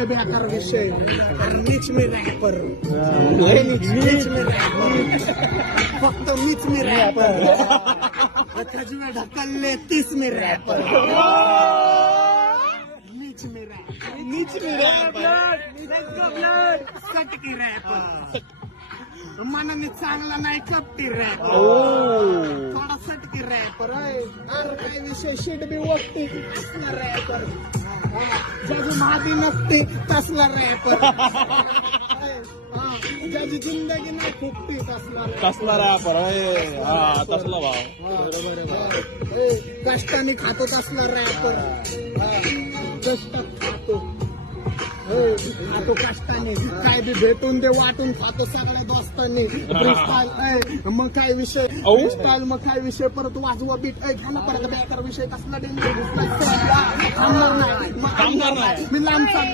लय बेकार विषय मीच मी रॅपर मीच मी रॅपर फक्त मीच मी रॅपर त्याची ढकलले तीच मी रॅपर मीच मी रॅपर कटकी रॅपर मनाने चांगला नाही कपटी रॅपर थोडा सटकी रॅपर अरे काय विषय शीट बी वक्ती तसला रॅपर ज्याची महादी नसते तसला रॅपर ज्याची जिंदगी नाही फुकती कसला रॅपर हा तसला भाव कष्टाने खातो तसला रॅपर कष्ट खातो खातो कष्टाने काय बी भेटून दे वाटून खातो सगळ्या दोस्तांनी मग काय विषय स्टाईल मग काय विषय परत वाजवा बीट घ्या परत बेकार विषय कसला डेंजर दिसला मी लांब चालला